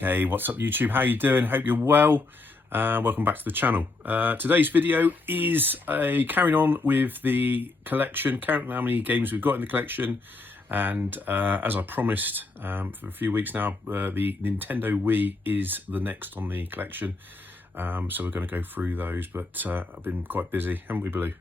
Hey, what's up YouTube? How you doing? Hope you're well. Welcome back to the channel. Today's video is a carrying on with the collection, counting how many games we've got in the collection. And as I promised for a few weeks now, the Nintendo Wii is the next on the collection. So we're going to go through those, but I've been quite busy, haven't we, Blue?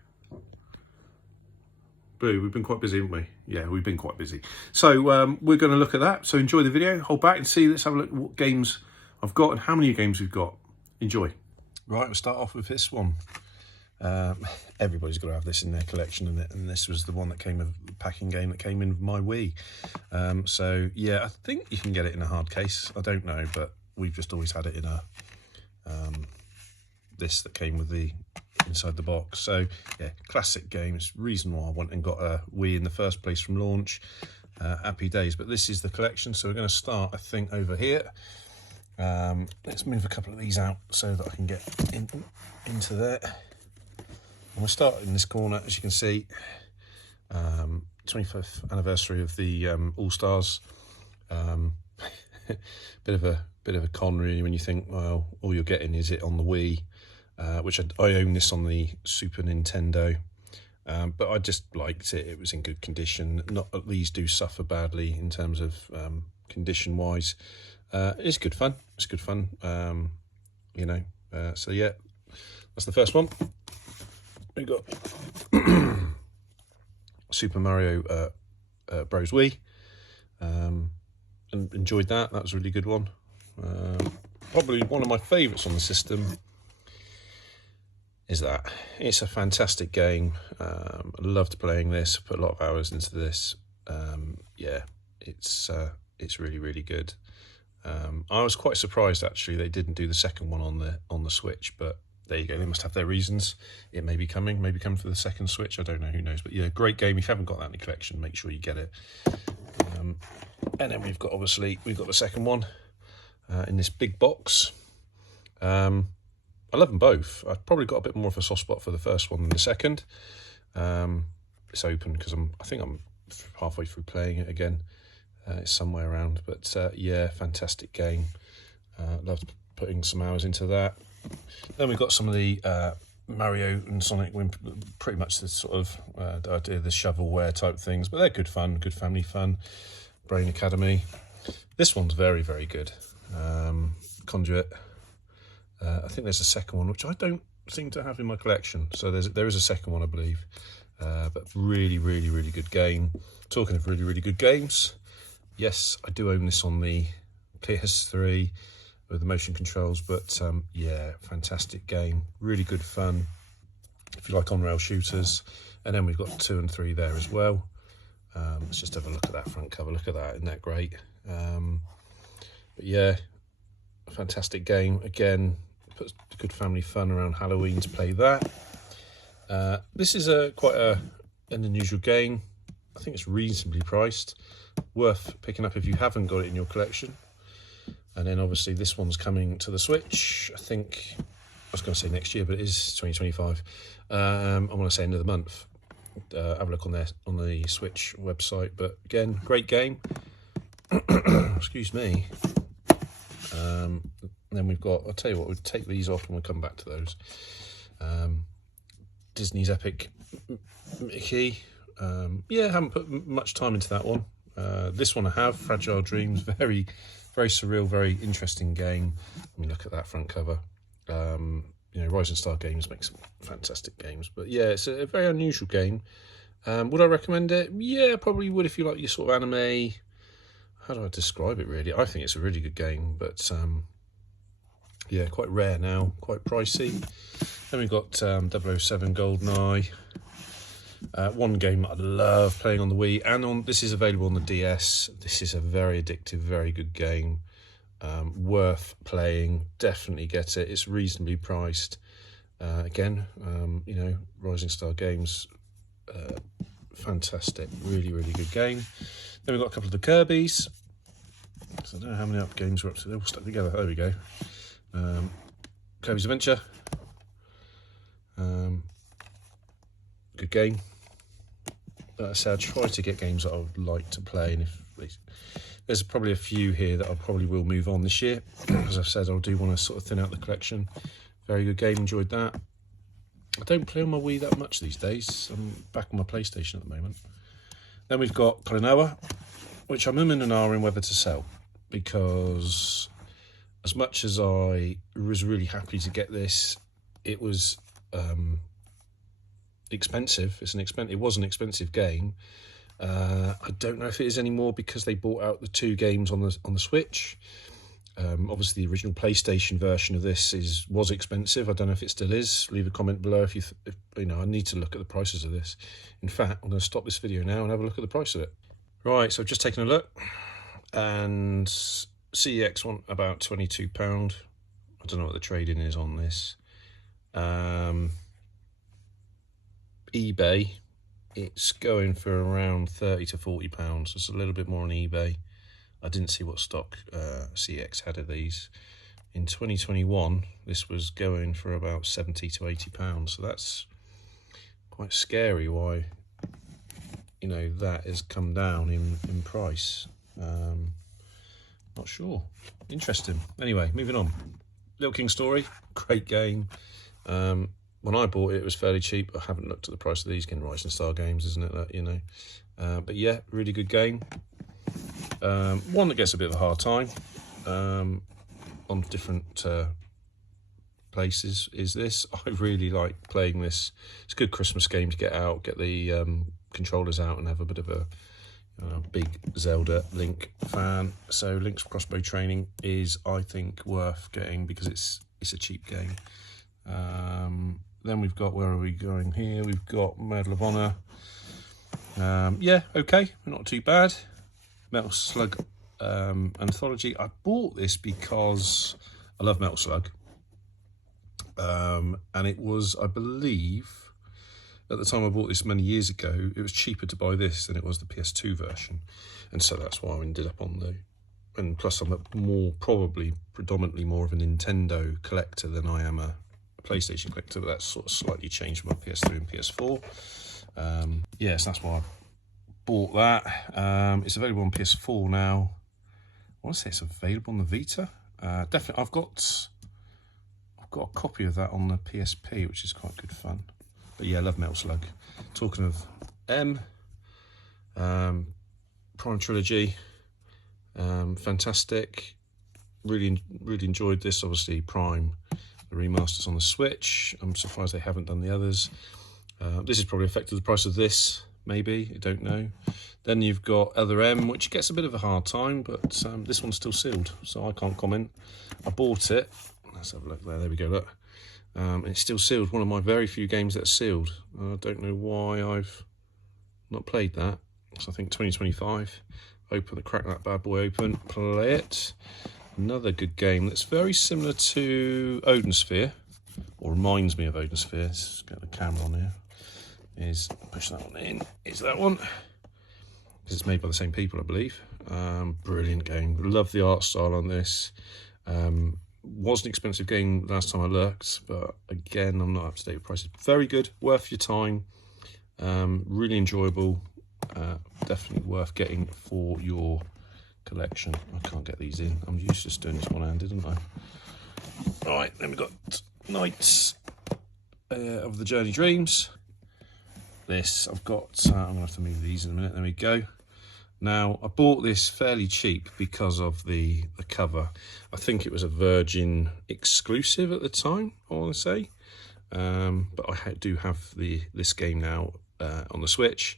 Blue, we've been quite busy, haven't we? Yeah, we've been quite busy. So we're going to look at that. So enjoy the video, hold back and see. Let's have a look at what games I've got and how many games we've got. Enjoy. Right, we'll start off with this one. Everybody's got to have this in their collection, and this was the one that came with the packing game that came in with my Wii. So yeah, I think you can get it in a hard case. I don't know, but we've just always had it in a this that came with the inside the box. So yeah, classic game. It's the reason why I went and got a Wii in the first place from launch. Happy days. But this is the collection, so we're going to start, I think, over here. Let's move a couple of these out so that I can get into there. And we'll start in this corner, as you can see. 25th anniversary of the All-Stars. bit of a con really when you think, well, all you're getting is it on the Wii, which I own this on the Super Nintendo. But I just liked it. It was in good condition. Not that these do suffer badly in terms of condition wise. It's good fun. It's good fun. You know. So yeah, that's the first one. We got Super Mario Bros. Wii. And enjoyed that. That was a really good one. Probably one of my favourites on the system is that. It's a fantastic game. I loved playing this. Put a lot of hours into this. Yeah, it's really, really good. I was quite surprised actually they didn't do the second one on the Switch, but there you go. They must have their reasons. It may be coming for the second Switch. I don't know. Who knows? But yeah, great game. If you haven't got that in the collection, make sure you get it. And then we've got the second one in this big box. I love them both. I've probably got a bit more of a soft spot for the first one than the second. It's open because I think I'm halfway through playing it again. It's somewhere around, but yeah, fantastic game. Loved putting some hours into that. Then we've got some of the Mario and Sonic, pretty much the sort of the idea of the shovelware type things, but they're good fun, good family fun. Brain Academy. This one's very, very good. Conduit. I think there's a second one, which I don't seem to have in my collection. So there is a second one, I believe. But really, really, really good game. Talking of really, really good games, yes, I do own this on the PS3 with the motion controls, but yeah, fantastic game. Really good fun if you like on-rail shooters. And then we've got 2 and 3 there as well. Let's just have a look at that front cover. Look at that, isn't that great? But yeah, fantastic game. Again, puts good family fun around Halloween to play that. This is quite an unusual game. I think it's reasonably priced. Worth picking up if you haven't got it in your collection. And then obviously this one's coming to the Switch. I think, I was going to say next year, but it is 2025. I want to say end of the month. Have a look on the Switch website. But again, great game. Excuse me. And then we've got, I'll tell you what, we'll take these off and we'll come back to those. Disney's Epic Mickey. Yeah, I haven't put much time into that one. This one I have, Fragile Dreams. Very, very surreal, very interesting game. I mean, look at that front cover. You know, Rising Star Games makes some fantastic games. But yeah, it's a very unusual game. Would I recommend it? Yeah, probably would if you like your sort of anime. How do I describe it really? I think it's a really good game, but yeah, quite rare now, quite pricey. Then we've got 007 GoldenEye. One game I love playing on the Wii, and this is available on the DS. This is a very addictive, very good game. Worth playing. Definitely get it. It's reasonably priced. Again, you know, Rising Star Games, fantastic, really, really good game. Then we've got a couple of the Kirby's. So I don't know how many up games we're up to. They're all stuck together. There we go. Kirby's Adventure. Good game. I say I try to get games that I would like to play, and if There's probably a few here that I probably will move on this year. As I've said, I do want to sort of thin out the collection. Very good game, enjoyed that. I don't play on my Wii that much these days. I'm back on my PlayStation at the moment. Then we've got Klonoa, which I'm in and ahhing whether to sell, because as much as I was really happy to get this, it was expensive. It was an expensive game. I don't know if it is anymore because they bought out the 2 games on the Switch. Obviously, the original PlayStation version of this was expensive. I don't know if it still is. Leave a comment below if you know. I need to look at the prices of this. In fact, I'm going to stop this video now and have a look at the price of it. Right, so I've just taken a look, and CEX want about £22. I don't know what the trade-in is on this. eBay, it's going for around £30 to £40. It's a little bit more on eBay. I didn't see what stock CX had of these. In 2021, this was going for about £70 to £80. So that's quite scary why, you know, that has come down in price. Not sure. Interesting. Anyway, moving on. Little King Story, great game. When I bought it, it was fairly cheap. I haven't looked at the price of these. Getting Rising Star games, isn't it? That, you know. But yeah, really good game. One that gets a bit of a hard time on different places is this. I really like playing this. It's a good Christmas game to get out, get the controllers out and have a bit of a big Zelda Link fan. So Link's Crossbow Training is, I think, worth getting because it's a cheap game. Then we've got, where are we going here? We've got Medal of Honor. Yeah, okay, not too bad. Metal Slug Anthology. I bought this because I love Metal Slug. And it was, I believe, at the time I bought this many years ago, it was cheaper to buy this than it was the PS2 version. And so that's why I ended up on the... And plus I'm probably predominantly more of a Nintendo collector than I am a PlayStation collector, but that's sort of slightly changed from my PS3 and PS4. Yes, that's why I bought that. It's available on PS4 now. I want to say it's available on the Vita. Definitely, I've got a copy of that on the PSP, which is quite good fun. But yeah, I love Metal Slug. Talking of Prime Trilogy, fantastic. Really enjoyed this. Obviously, Prime, the remasters on the Switch. I'm surprised they haven't done the others. This has probably affected the price of this, maybe, I don't know. Then you've got Other M, which gets a bit of a hard time, but this one's still sealed, so I can't comment. I bought it. Let's have a look there. There we go, look. It's still sealed, one of my very few games that's sealed. I don't know why I've not played that. So I think 2025. Crack that bad boy open, play it. Another good game that's very similar to Odin Sphere, or reminds me of Odin Sphere. Let's get the camera on here. Push that one in. Is that one? Because it's made by the same people, I believe. Brilliant game. Love the art style on this. Was an expensive game last time I looked, but again, I'm not up to date with prices. Very good, worth your time. Really enjoyable. Definitely worth getting for your collection. I can't get these in. I'm used to doing this one-handed, aren't I? Right, then we've got Knights of the Journey Dreams. This I've got. I'm gonna have to move these in a minute. There we go. Now, I bought this fairly cheap because of the cover. I think it was a Virgin exclusive at the time, I want to say. But I do have this game now on the Switch,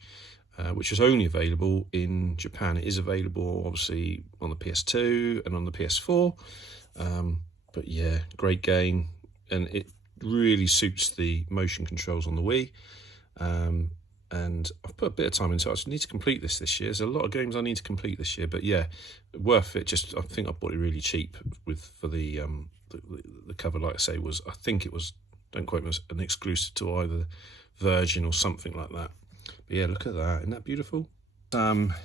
which is only available in Japan. It is available, obviously, on the PS2 and on the PS4. But yeah, great game. And it really suits the motion controls on the Wii. And I've put a bit of time into it. I just need to complete this year. There's a lot of games I need to complete this year, but yeah, worth it. Just, I think I bought it really cheap for the cover. Like I say, I think it was, don't quote me, an exclusive to either Virgin or something like that. But yeah, look at that. Isn't that beautiful? That one,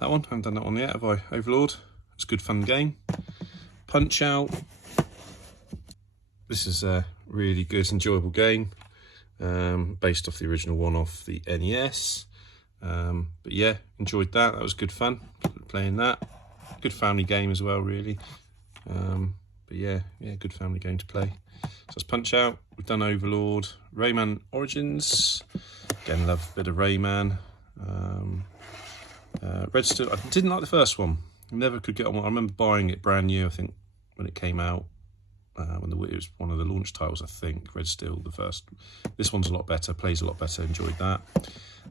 I haven't done that one yet, have I? Overlord. It's a good fun game. Punch Out. This is a really good, enjoyable game. Based off the original one off the NES. But yeah, enjoyed that. That was good fun. playing that. Good family game as well, really. But yeah, good family game to play. So that's Punch Out. We've done Overlord, Rayman Origins. Again, love a bit of Rayman. Red Steel. I didn't like the first one. I never could get on. I remember buying it brand new, I think, when it came out. When it was one of the launch titles, I think. Red Steel, the first. This one's a lot better, plays a lot better, enjoyed that.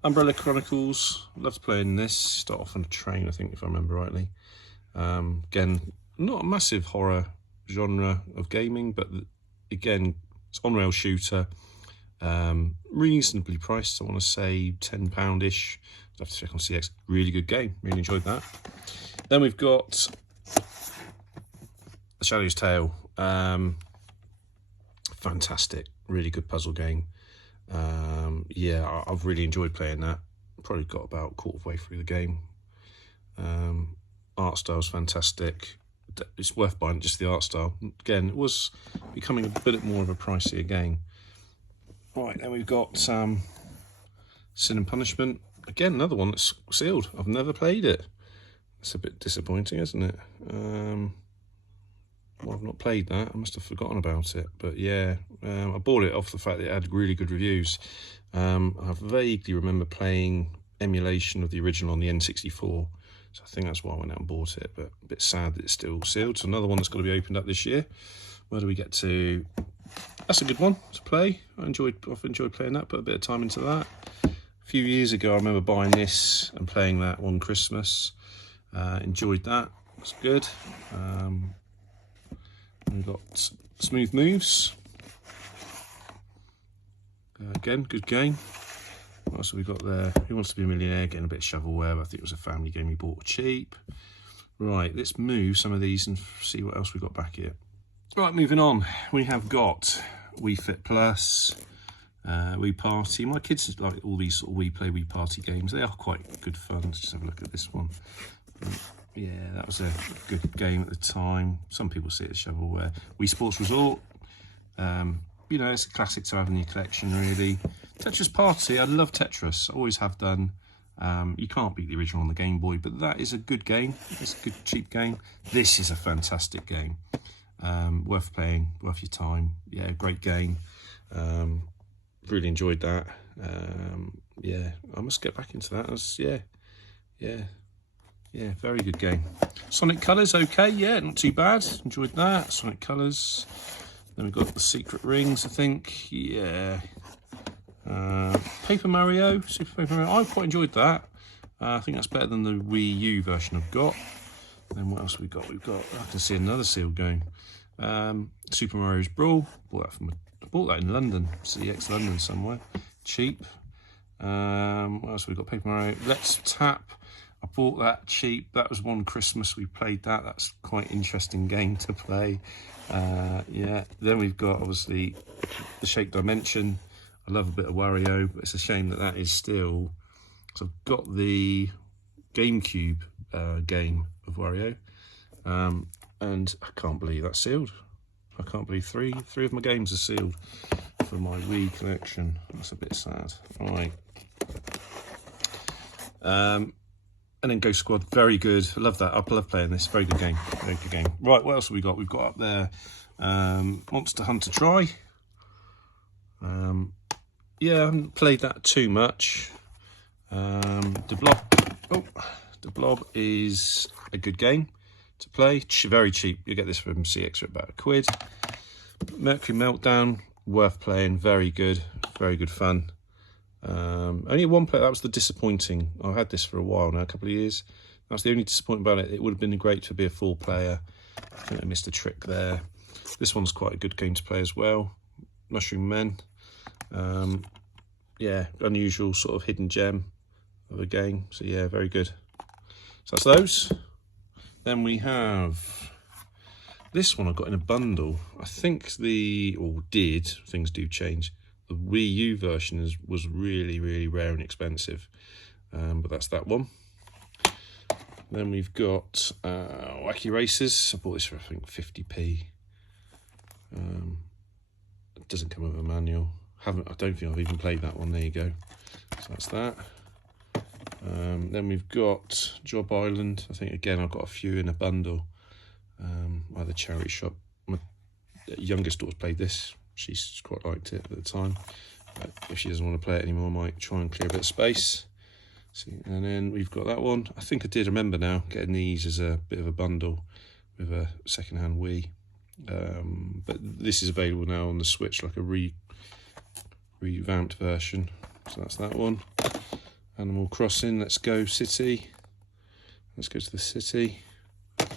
Umbrella Chronicles, loved playing this. Start off on a train, I think, if I remember rightly. Again, not a massive horror genre of gaming, but again, it's on-rail shooter. Reasonably priced, I want to say £10-ish. I'll have to check on CX. Really good game, really enjoyed that. Then we've got The Shadow's Tale. Fantastic, really good puzzle game. Yeah, I've really enjoyed playing that. Probably got about a quarter of the way through the game. Art style's fantastic. It's worth buying, just the art style. Again, it was becoming a bit more of a pricier game. Right, then we've got Sin and Punishment. Again, another one that's sealed. I've never played it. It's a bit disappointing, isn't it? Well, I've not played that. I must have forgotten about it. But yeah, I bought it off the fact that it had really good reviews. I vaguely remember playing emulation of the original on the N64. So I think that's why I went out and bought it. But a bit sad that it's still sealed. So another one that's got to be opened up this year. Where do we get to? That's a good one to play. I've enjoyed playing that. Put a bit of time into that. A few years ago, I remember buying this and playing that one Christmas. Enjoyed that. It's good. We've got Smooth Moves. Again, good game. What else have we got there? Who Wants to Be a Millionaire? Getting a bit of shovelware. I think it was a family game we bought cheap. Right, let's move some of these and see what else we got back here. Right, moving on. We have got Wii Fit Plus, Wii Party. My kids like all these sort of Wii Play, Wii Party games. They are quite good fun. Let's just have a look at this one. Yeah, that was a good game at the time. Some people see it as shovelware. Wii Sports Resort. You know, it's a classic to have in your collection, really. Tetris Party. I love Tetris. Always have done. You can't beat the original on the Game Boy, but that is a good game. It's a good, cheap game. This is a fantastic game. Worth playing, worth your time. Yeah, great game. Really enjoyed that. Yeah, I must get back into that. Yeah, very good game. Sonic Colors, okay, yeah, not too bad. Enjoyed that. Sonic Colors. Then we've got the Secret Rings, I think. Yeah. Paper Mario, Super Paper Mario. I quite enjoyed that. I think that's better than the Wii U version I've got. Then what else have we got? I can see another sealed game. Super Mario's Brawl. I bought that in London, CX London somewhere. Cheap. What else have we got? Paper Mario. Let's Tap. I bought that cheap. That was one Christmas we played that. That's quite an interesting game to play. Yeah. Then we've got, obviously, the Shape Dimension. I love a bit of Wario, but it's a shame that is still... So I've got the GameCube game of Wario. And I can't believe that's sealed. I can't believe three of my games are sealed for my Wii collection. That's a bit sad. Right. And then Ghost Squad, very good. I love that. I love playing this. Very good game. Very good game. Right, what else have we got? We've got up there Monster Hunter Try. Yeah, I haven't played that too much. The Blob is a good game to play. Very cheap. You get this from CX for about £1. Mercury Meltdown, worth playing. Very good fun. Only one player. That was the disappointing. I had this for a while now, a couple of years. That's the only disappointment about it. It would have been great to be a full player. I think I missed a trick there. This one's quite a good game to play as well. Mushroom Men. Yeah, unusual sort of hidden gem of a game. So yeah, very good. So that's those. Then we have this one I got in a bundle. I think things do change. The Wii U version was really, really rare and expensive. But that's that one. Then we've got Wacky Races. I bought this for, I think, 50p. It doesn't come with a manual. I don't think I've even played that one. There you go. So that's that. Then we've got Job Island. I think again I've got a few in a bundle. Either charity shop. My youngest daughter's played this. She's quite liked it at the time. But if she doesn't want to play it anymore, I might try and clear a bit of space. See, and then we've got that one. I think I did remember now getting these as a bit of a bundle with a second-hand Wii. But this is available now on the Switch, like a revamped version. So that's that one. Animal Crossing, let's go city. Let's go to the city. I'm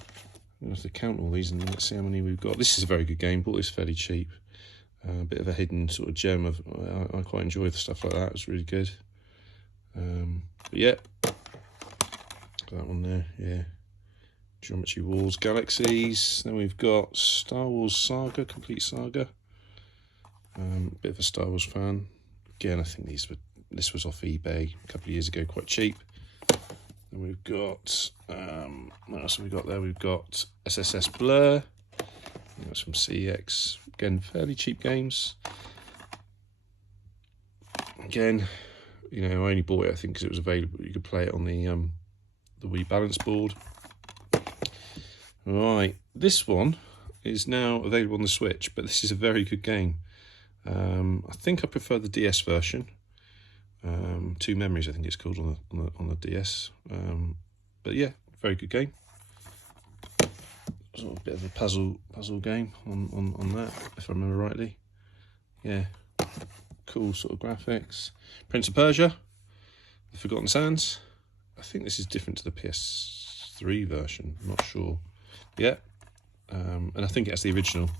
going to have to count all these and let's see how many we've got. This is a very good game, bought this fairly cheap. A bit of a hidden sort of gem. I quite enjoy the stuff like that, it's really good. But yeah, that one there, yeah. Geometry Wars Galaxies. Then we've got Star Wars Saga, Complete Saga. Bit of a Star Wars fan. Again, I think this was off eBay a couple of years ago, quite cheap. Then we've got, what else have we got there? We've got SSS Blur. That's from CX. Again, fairly cheap games. Again, you know, I only bought it, I think, because it was available. You could play it on the Wii balance board. Right, this one is now available on the Switch, but this is a very good game. I think I prefer the DS version. Two Memories, I think it's called on the DS. But yeah, very good game. Sort of a bit of a puzzle game on that, if I remember rightly. Yeah, cool sort of graphics. Prince of Persia, The Forgotten Sands. I think this is different to the PS3 version. I'm not sure. Yeah, and I think it's the original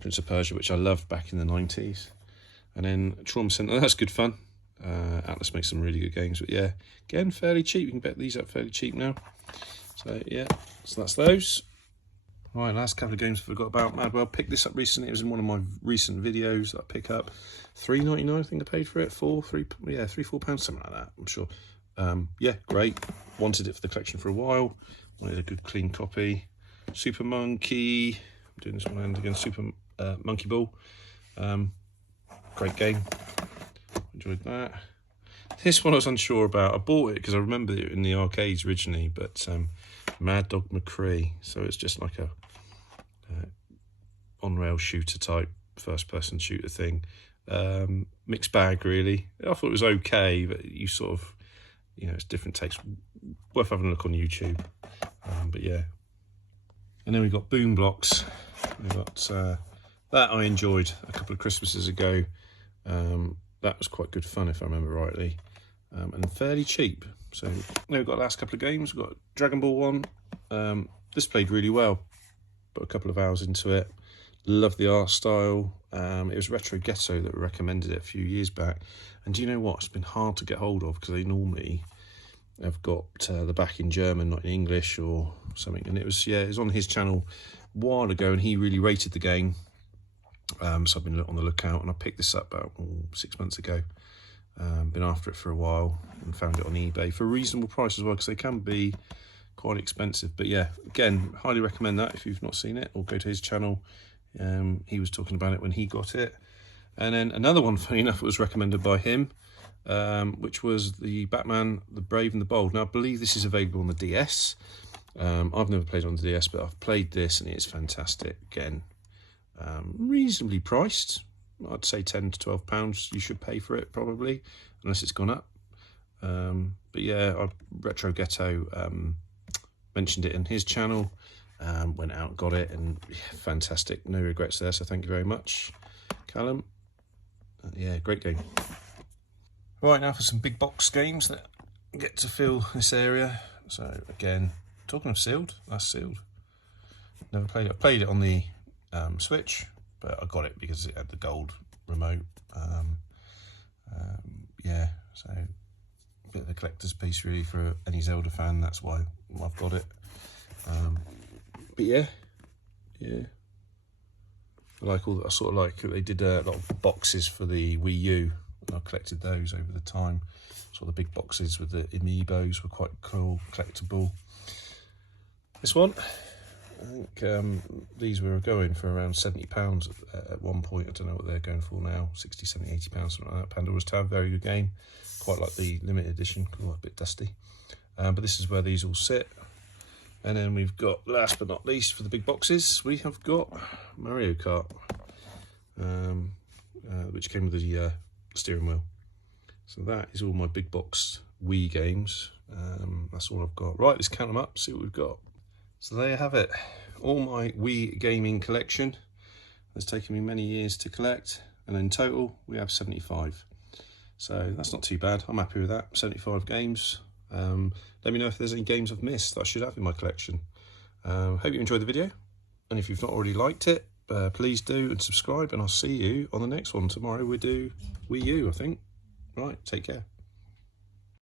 Prince of Persia, which I loved back in the 90s. And then Trauma Center, that's good fun. Atlas makes some really good games, but yeah, again, fairly cheap. You can bet these up fairly cheap now. So yeah, so that's those. Right, last couple of games I forgot about. Madwell picked this up recently. It was in one of my recent videos that I pick up. $3.99, I think I paid for it. £3-4, something like that, I'm sure. Yeah, great. Wanted it for the collection for a while. Wanted a good clean copy. Super Monkey. I'm doing this one hand again. Super Monkey Ball. Great game. Enjoyed that. This one I was unsure about. I bought it because I remember it in the arcades originally, but Mad Dog McCree. So it's just like a on-rail shooter type, first-person shooter thing. Mixed bag, really. I thought it was okay, but you sort of, you know, it's different takes. Worth having a look on YouTube. But yeah. And then we've got Boom Blocks. We've got that I enjoyed a couple of Christmases ago. That was quite good fun, if I remember rightly, and fairly cheap. So now we've got the last couple of games. We've got Dragon Ball 1. This played really well. Put a couple of hours into it. Love the art style. It was Retro Ghetto that recommended it a few years back. And do you know what? It's been hard to get hold of because they normally have got the back in German, not in English or something. And it was on his channel a while ago, and he really rated the game. So I've been on the lookout, and I picked this up about 6 months ago. Been after it for a while and found it on eBay for a reasonable price as well, because they can be quite expensive. But yeah, again, highly recommend that if you've not seen it, or go to his channel. He was talking about it when he got it. And then another one, funny enough, was recommended by him, which was the Batman, the Brave and the Bold. Now, I believe this is available on the DS. I've never played on the DS, but I've played this, and it's fantastic. Again, reasonably priced. I'd say £10 to £12 you should pay for it, probably, unless it's gone up. But yeah, Retro Ghetto mentioned it in his channel, went out, got it, and yeah, fantastic. No regrets there, so thank you very much, Callum. Yeah, great game. Right, now for some big box games that get to fill this area. So again, talking of sealed, that's sealed. Never played it. I played it on the Switch, but I got it because it had the gold remote. Yeah, so a bit of a collector's piece really for any Zelda fan. That's why I've got it. But yeah, I sort of like they did a lot of boxes for the Wii U, and I collected those over the time. So the big boxes with the amiibos were quite cool, collectible. This one, I think these were going for around £70 at one point. I don't know what they're going for now, 60, 70, £80, something like that. Pandora's Tower, very good game. Quite like the limited edition, a bit dusty. But this is where these all sit. And then we've got, last but not least, for the big boxes, we have got Mario Kart, which came with the steering wheel. So that is all my big box Wii games. That's all I've got. Right, let's count them up, see what we've got. So there you have it, all my Wii gaming collection. It's taken me many years to collect, and in total we have 75. So that's not too bad, I'm happy with that, 75 games. Let me know if there's any games I've missed that I should have in my collection. Hope you enjoyed the video, and if you've not already liked it, please do and subscribe, and I'll see you on the next one. Tomorrow we do Wii U, I think. Right, take care.